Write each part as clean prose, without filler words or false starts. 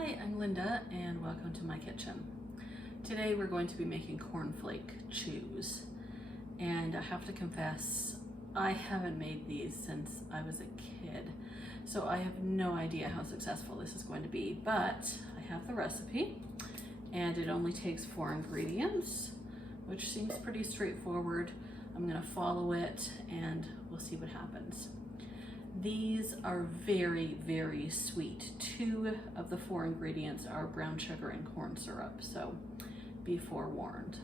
Hi, I'm Linda and welcome to my kitchen. Today we're going to be making cornflake chews, and I have to confess I haven't made these since I was a kid, so I have no idea how successful this is going to be, but I have the recipe and it only takes 4 ingredients, which seems pretty straightforward. I'm going to follow it and we'll see what happens. These are very, very sweet. 2 of the 4 ingredients are brown sugar and corn syrup, so be forewarned.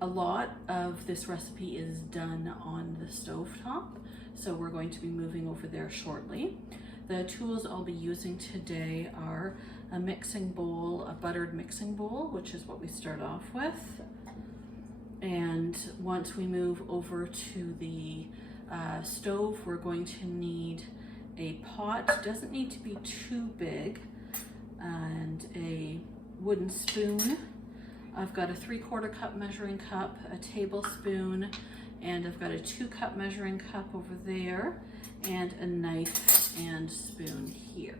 A lot of this recipe is done on the stovetop, so we're going to be moving over there shortly. The tools I'll be using today are a mixing bowl, a buttered mixing bowl, which is what we start off with. And once we move over to the stove, we're going to need a pot. Doesn't need to be too big, and a wooden spoon. I've got a 3/4 cup measuring cup, a tablespoon, and I've got a 2-cup measuring cup over there, and a knife and spoon here.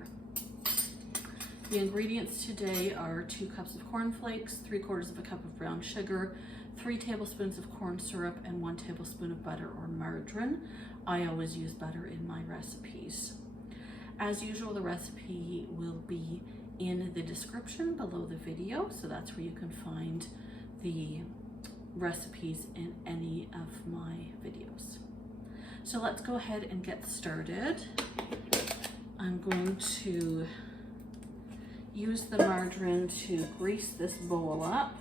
The ingredients today are 2 cups of cornflakes, 3/4 cup of brown sugar, 3 tablespoons of corn syrup, and 1 tablespoon of butter or margarine. I always use butter in my recipes. As usual, the recipe will be in the description below the video, so that's where you can find the recipes in any of my videos. So let's go ahead and get started. I'm going to use the margarine to grease this bowl up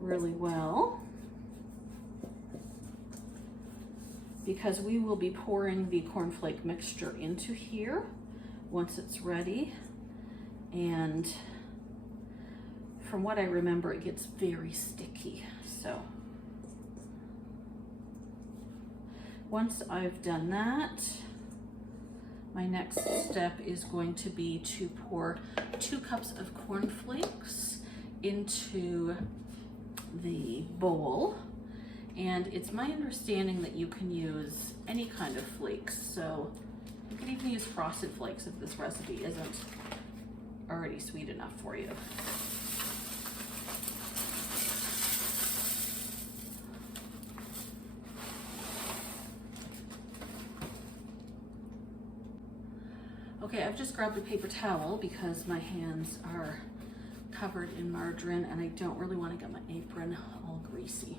really well, because we will be pouring the cornflake mixture into here once it's ready. And from what I remember, it gets very sticky. So once I've done that, my next step is going to be to pour 2 cups of cornflakes into the bowl. And it's my understanding that you can use any kind of flakes, so you can even use frosted flakes if this recipe isn't already sweet enough for you. Okay, I've just grabbed a paper towel because my hands are covered in margarine and I don't really want to get my apron all greasy.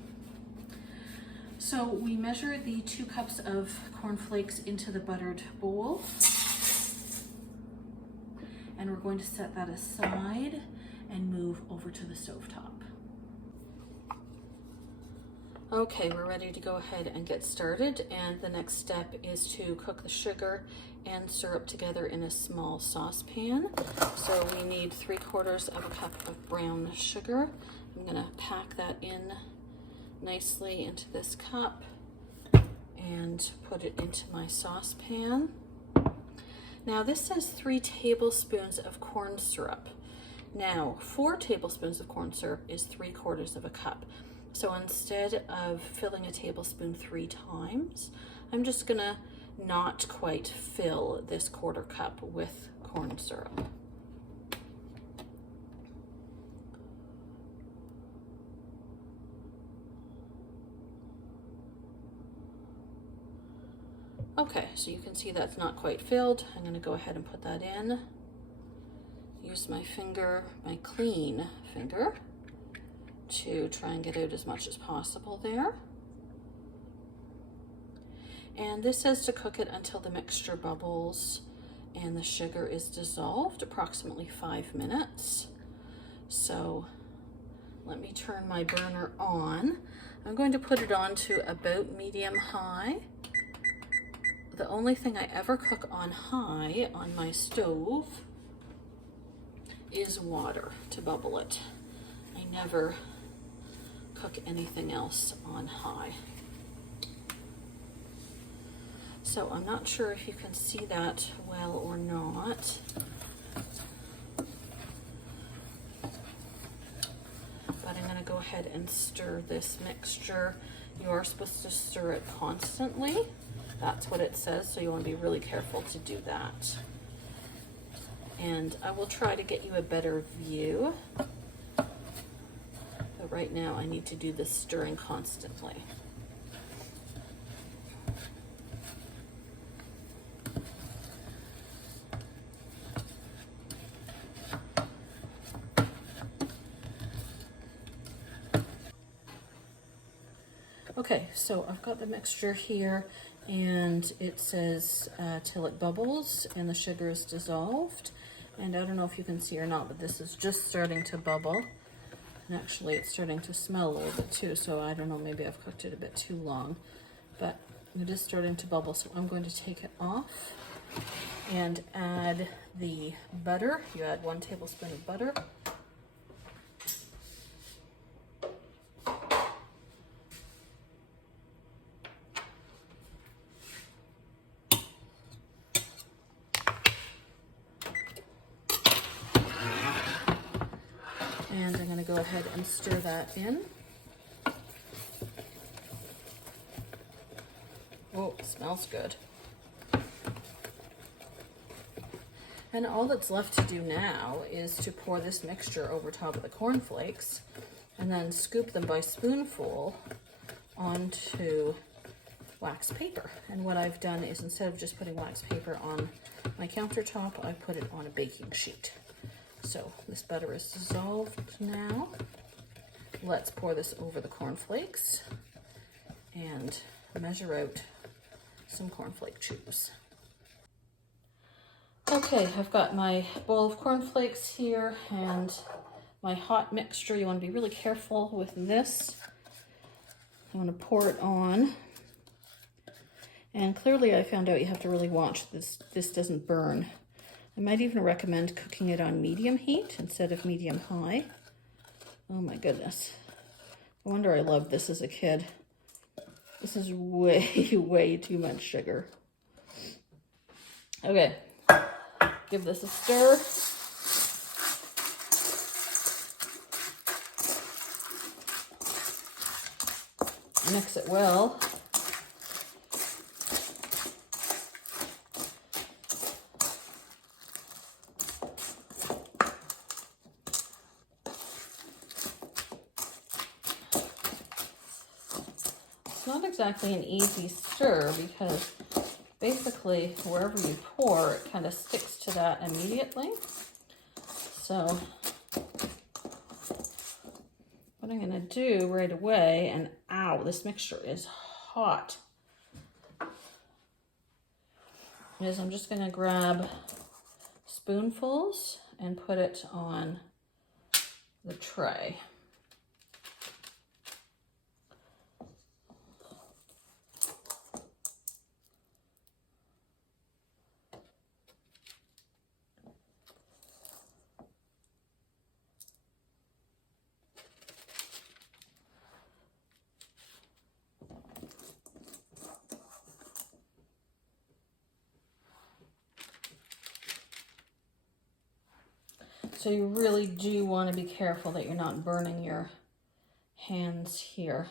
So we measure the 2 cups of cornflakes into the buttered bowl, and we're going to set that aside and move over to the stovetop. Okay, we're ready to go ahead and get started, and the next step is to cook the sugar and syrup together in a small saucepan. So we need 3/4 cup of brown sugar. I'm gonna pack that in nicely into this cup and put it into my saucepan. Now this says 3 tablespoons of corn syrup. Now 4 tablespoons of corn syrup is 3/4 cup. So instead of filling a tablespoon 3 times, I'm just gonna not quite fill this 1/4 cup with corn syrup. Okay, so you can see that's not quite filled. I'm going to go ahead and put that in. Use my finger, my clean finger, to try and get out as much as possible there. And this says to cook it until the mixture bubbles and the sugar is dissolved, approximately 5 minutes. So let me turn my burner on. I'm going to put it on to about medium-high. The only thing I ever cook on high on my stove is water to bubble it. I never cook anything else on high. So I'm not sure if you can see that well or not. But I'm going to go ahead and stir this mixture. You are supposed to stir it constantly. That's what it says, so you want to be really careful to do that. And I will try to get you a better view. But right now I need to do this stirring constantly. Okay, so I've got the mixture here, and it says till it bubbles and the sugar is dissolved. And I don't know if you can see or not, but this is just starting to bubble. And actually it's starting to smell a little bit too, so I don't know, maybe I've cooked it a bit too long. But it is starting to bubble, so I'm going to take it off and add the butter. You add 1 tablespoon of butter. And I'm going to go ahead and stir that in. Oh, it smells good. And all that's left to do now is to pour this mixture over top of the cornflakes and then scoop them by spoonful onto wax paper. And what I've done is, instead of just putting wax paper on my countertop, I put it on a baking sheet. So this butter is dissolved now. Let's pour this over the cornflakes and measure out some cornflake chews. Okay, I've got my bowl of cornflakes here and my hot mixture. You want to be really careful with this. I want to pour it on. And clearly I found out you have to really watch this doesn't burn. I might even recommend cooking it on medium heat instead of medium high. Oh my goodness. No wonder I loved this as a kid. This is way, way too much sugar. Okay, give this a stir. Mix it well. It's not exactly an easy stir because basically wherever you pour, it kind of sticks to that immediately. So what I'm going to do right away, and ow, this mixture is hot, is I'm just going to grab spoonfuls and put it on the tray. So you really do want to be careful that you're not burning your hands here.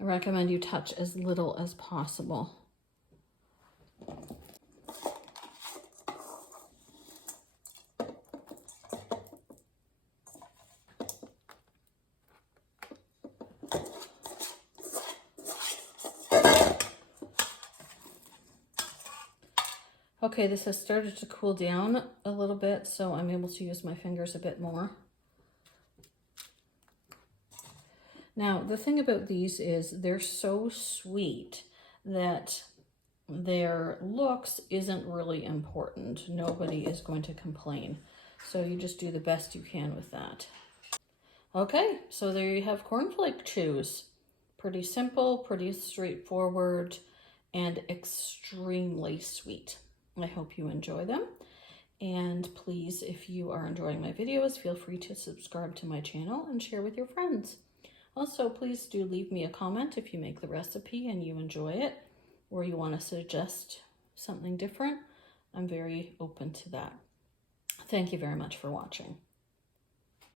I recommend you touch as little as possible. Okay, this has started to cool down a little bit, so I'm able to use my fingers a bit more. Now, the thing about these is they're so sweet that their looks isn't really important. Nobody is going to complain. So you just do the best you can with that. Okay, so there you have cornflake chews. Pretty simple, pretty straightforward, and extremely sweet. I hope you enjoy them. And please, if you are enjoying my videos, feel free to subscribe to my channel and share with your friends. Also, please do leave me a comment if you make the recipe and you enjoy it, or you want to suggest something different. I'm very open to that. Thank you very much for watching.